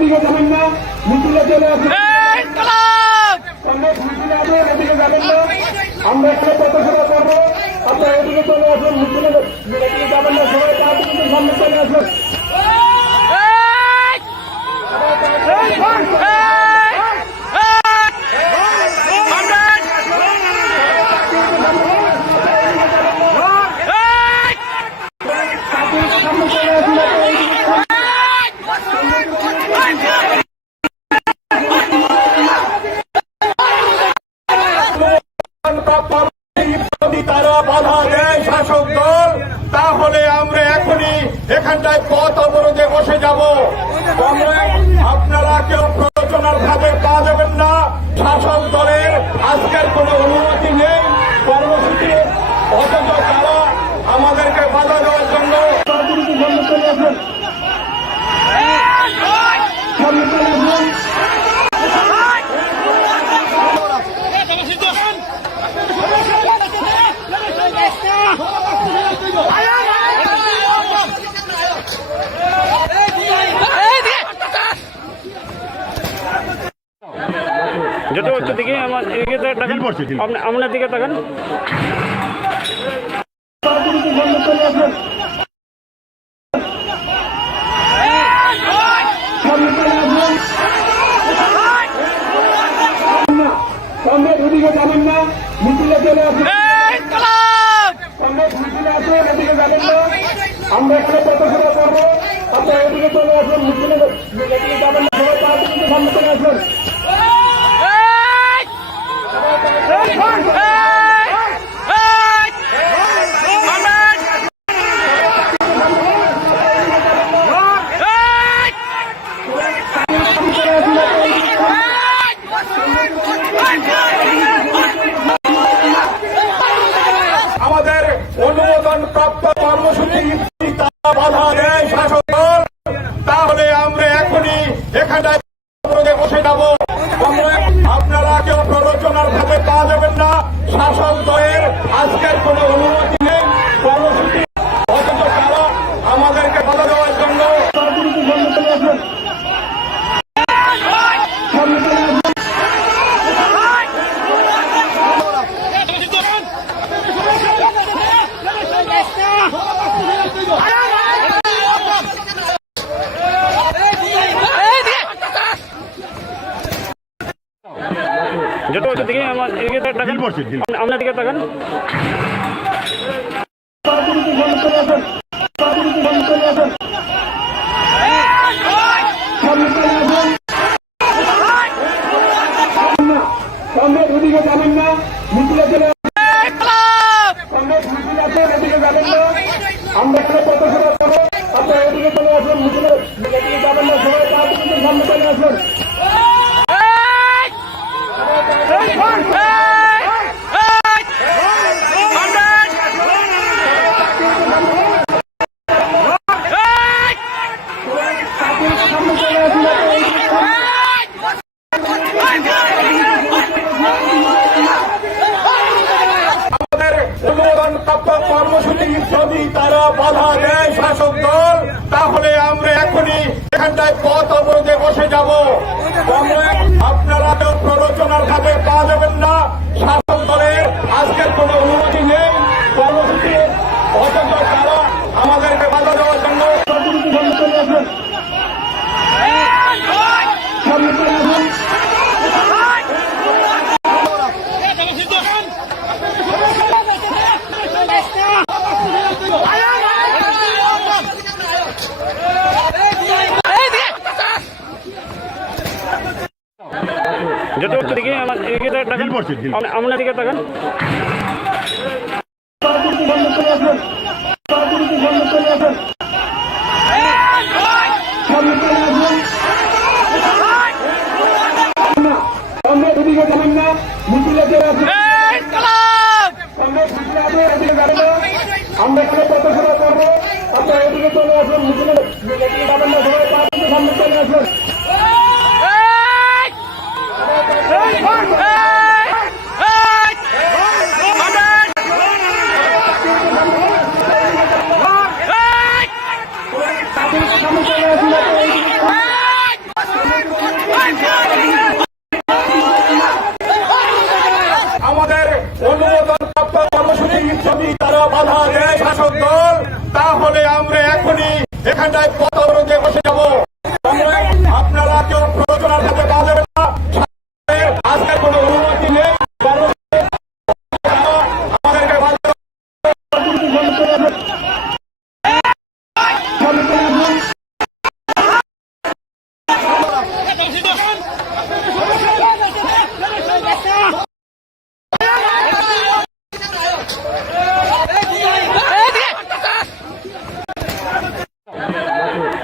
এদিকে যাবেন না, মিছিলে চলে আসুন। মিছিলে আসুন, এদিকে যাবেন না, আমরা এখানে পথসভা করবো, আপনারা এদিকে চলে আসুন। মিছিলে এদিকে যাবেন না, সবাই তাড়াতাড়ি সামনে চলে আসুন। তারা বাধা দেয় শাসক দল, তাহলে আমরা এখনই এখানটায় পথ অবরোধে বসে যাব। আপনারা কেউ প্ররোচনার ভাবে পা দেবেন না। শাসক দলের আজকের কোনো অনুমতি নেই কর্মসূচি, অথচ তারা আমাদেরকে বাধা দেওয়ার জন্য যত হচ্ছে দিকে আমার এদিকে তাকান, আপনার দিকে তাকান। এদিকে যাবেন না, মিছিলে চলে আসুন। মিছিলে আসুন, এদিকে যাবেন না, আমরা এখানে পথসভা করবো, আপনারা এদিকে চলে আসুন। মিছিলে এদিকে যাবেন না, সবাই তাড়াতাড়ি সামনে চলে আসুন। আমাদের অনুমোদন প্রাপ্ত কর্মসূচি তারা বাধা দেয় শাসক দল, তাহলে আমরা এখনই এখানটায় বসে যাব। আপনারা কেউ প্ররোচনার ভাবে পা দেবেন না। শাসক দলের আজকের কোনো অনুমতি নেই কর্মসূচি, অথচ তারা আমাদেরকে বাধা দেওয়ার জন্য যত হচ্ছে দিকে আমার এদিকে তাকান, আপনার দিকে তাকান। এদিকে যাবেন না, মিছিলে চলে এদিকে যাবেন না, আমরা এখানে পথসভা করবো, আপনারা এদিকে চলে আসুন। মিছিলে এদিকে যাবেন না, সবাই তাড়াতাড়ি সামনে চলে আসুন। কর্মসূচি যদি তারা বাধা দেয় শাসক দল, তাহলে আমরা এখনই এখানটায় পথ অবরোধে বসে যাব। আপনারা কেউ প্ররোচনার ভাবে পা দেবেন না। শাসক দলের আজকের কোনো অনুমতি নেই কর্মসূচি, অথচ তারা আমাদেরকে বাধা দেওয়ার জন্য যত হচ্ছে দিকে আমার এদিকে তাকান, আপনার দিকে তাকান। এদিকে যাবেন না, মিছিলে চলে আসুন। এদিকে যাবেন না, আমরা এখানে পথসভা করবো, আপনারা এদিকে চলে আসুন। মিছিলে এদিকে যাবেন না, সবাই তাড়াতাড়ি সামনে চলে আসুন।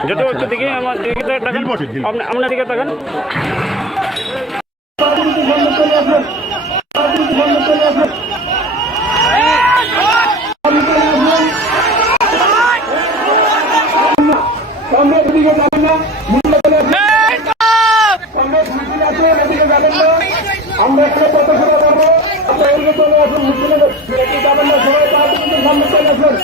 যত একটু দেখি আমার এদিকে তাকান আপনার দিকে তাকান। আমরা এখানে পথসভা করবো, আপনারা এদিকে চলে আসুন, মিছিলে যাবেন না, সবাই তার দিকে সামনে চলে আসুন।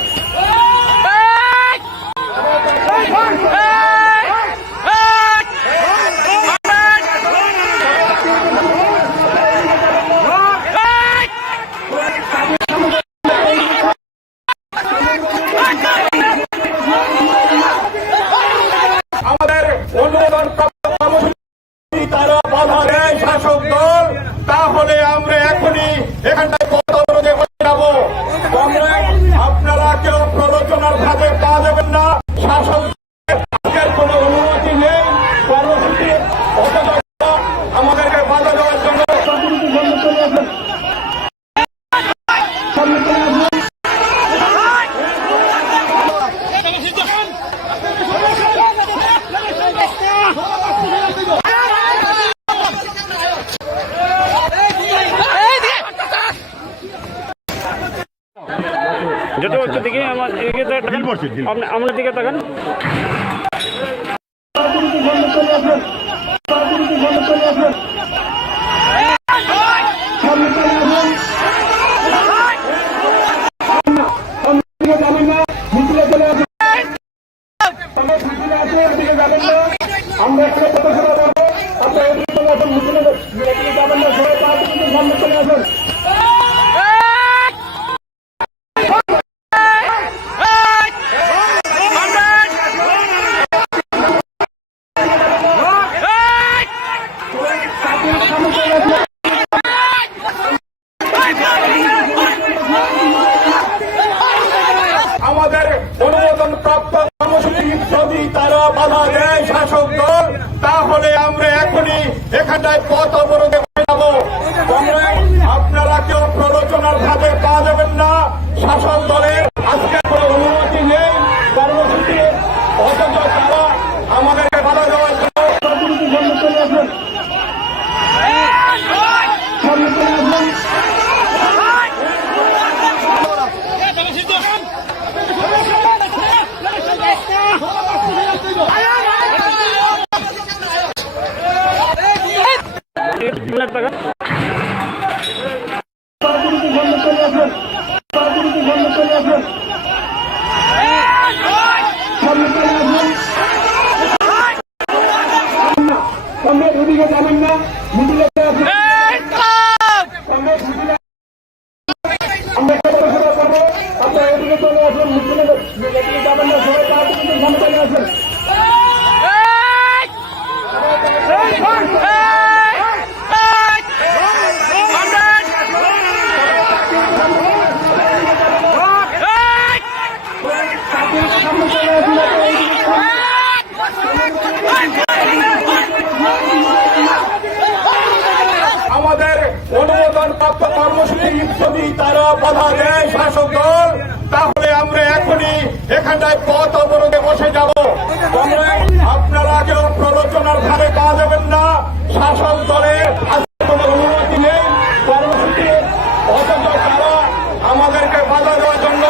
আমাদের অনুমোদন কর্মসূচি তারা বাধা দেয় শাসক দল, তাহলে আমরা এখনই এখানটায় পথ অবরোধে বসে যাবো। আপনারা কেউ প্ররোচনার ভাবে পা দেবেন না, শাসক দলের কোনো অনুমতি নেই কর্মসূচি আমাদেরকে বাধা দেওয়ার জন্য। যত একটু দেখি আমার এদিকে তাকান আপনার দিকে তাকান। আমরা এখানে পথসভা করবো, আপনারা এদিকে চলে আসুন, মিছিলে যাবেন না, সবাই তার দিকে সামনে চলে আসুন। আমাদের অনুমোদন প্রাপ্ত কর্মসূচি যদি তারা বাধা দেয় শাসক দল, তাহলে আমরা এখনই এখানটায় পথ অবরোধে বসে যাবো। আপনারা কেউ প্ররোচনার ভাবে পা দেবেন না, শাসক দলের আজকে কোনো অনুমতি নেই কর্মসূচি, অথচ তারা আমাদেরকে বাধা দেওয়ার জন্য। আপনার তাকান। এদিকে যাবেন না, মিছিলে আমরা পথসভা করবো, আপনারা এদিকে চলে আসুন, মিছিলে যাবেন না, সবাই তার দিকে সামনে চলে আসুন। আমাদের অনুমোদন প্রাপ্ত কর্মসূচি যদি তারা বাধা দেয় শাসক দল, তাহলে আমরা এখনই এখানটায় পথ অবরোধে বসে যাবো। আপনারা কেউ প্ররোচনার ভাবে পা দেবেন না, শাসক দলের আজকে কোনো অনুমতি নেই কর্মসূচি, অথচ তারা আমাদেরকে বাধা দেওয়ার জন্য।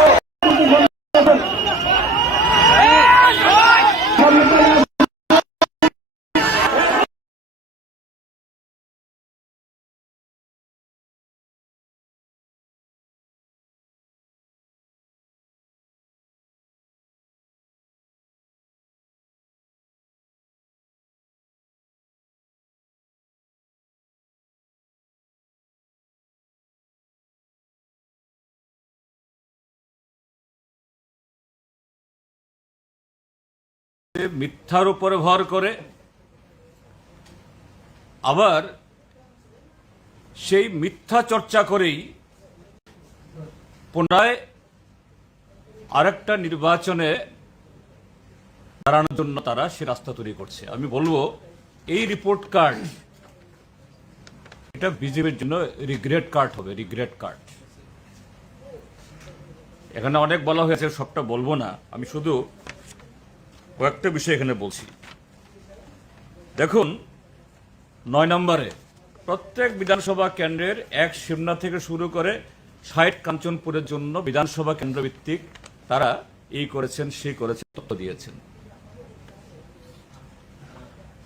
মিথ্যার উপরে ভর করে আবার সেই মিথ্যা চর্চা করেই পুনরায় আরেকটা নির্বাচনে দাঁড়ানোর জন্য তারা সে রাস্তা তৈরি করছে। আমি বলবো এই রিপোর্ট কার্ড এটা বিজেপির জন্য রিগ্রেট কার্ড হবে, রিগ্রেট কার্ড। এখানে অনেক বলা হয়েছে, সবটা বলবো না, আমি শুধু কয়েকটা বিষয় এখানে বলছি। দেখুন, 9 নম্বরে প্রত্যেক বিধানসভা কেন্দ্রের এক শিবনা থেকে শুরু করে 60 কাঞ্চনপুরের জন্য বিধানসভা কেন্দ্র ভিত্তিক তারা এই করেছেন সেই করেছেন তথ্য দিয়েছেন।